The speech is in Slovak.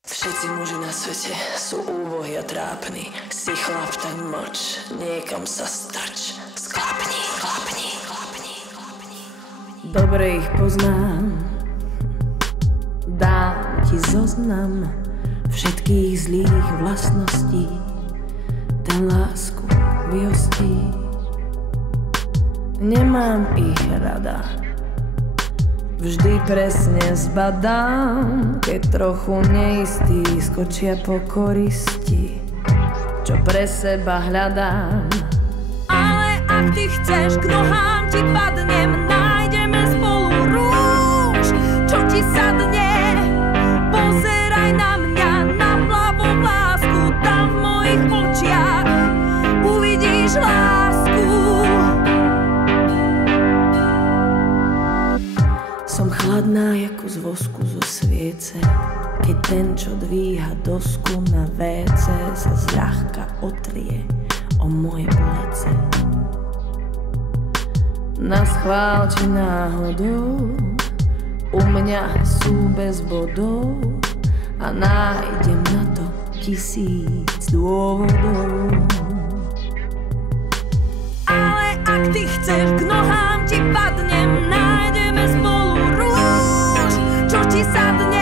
Všetci muži na svete sú úbohí a trápni. Si chlap, tak mlč, niekam sa strč. Sklapni, klapni, klapni, klapni. Dobre ich poznám, dám ti zoznam všetkých zlých vlastností. Ten lásku vyhostí. Nemám ich rada, vždy presne zbadám, keď trochu neistý skočia po koristi, čo pre seba hľadám. Ale ak ty chceš, k nohám ti padnem, nájdeme spolu rúž, čo ti sadne. Pozeraj na mňa, na plavú lásku, tam v mojich očiach uvidíš lásku. Som chladná jako z vosku zo sviece, keď ten, čo dvíha dosku na WC, sa zľahka otrie o moje plece. Naschvál či náhodou, u mňa sú bez bodov a nájdem na to 1000 dôvodov. Ale ak ty chceš, k nohám ti padnem, nájdeme spolu rúž, čo ti sadne.